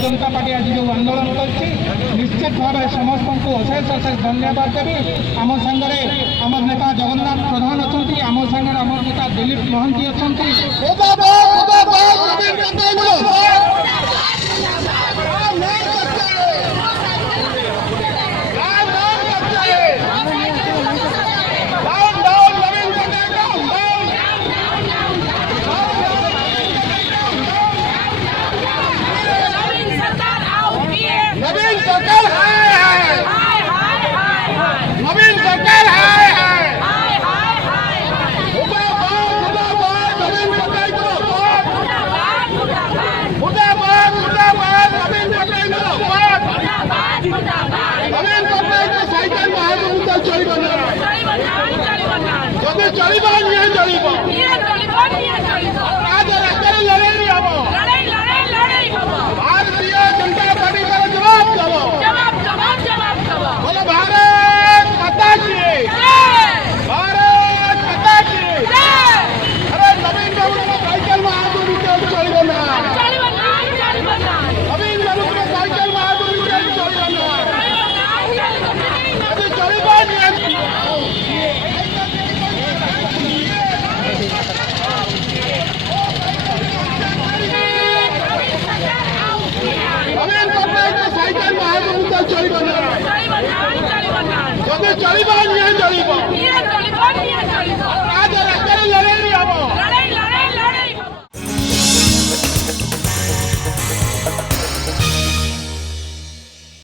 जनता party आज जो आंदोलन कर निश्चित भाव समस्त को अशेष अशेष धन्यवाद देवी। आम सांगे आम नेता जगन्नाथ प्रधान अच्छा, आम सांगे आम नेता दिलीप महांती अच्छा। भारतीय जनता पार्टी का जवाब दो। बोलो भारत माता की, भारत माता की। अरे नवीन बाबू साइकिल में हाथ चलो ना, नवीन बाबू साइकिल में हाथ चलो ना, अभी चलो साइकिल में हाथ चलो ना, चलो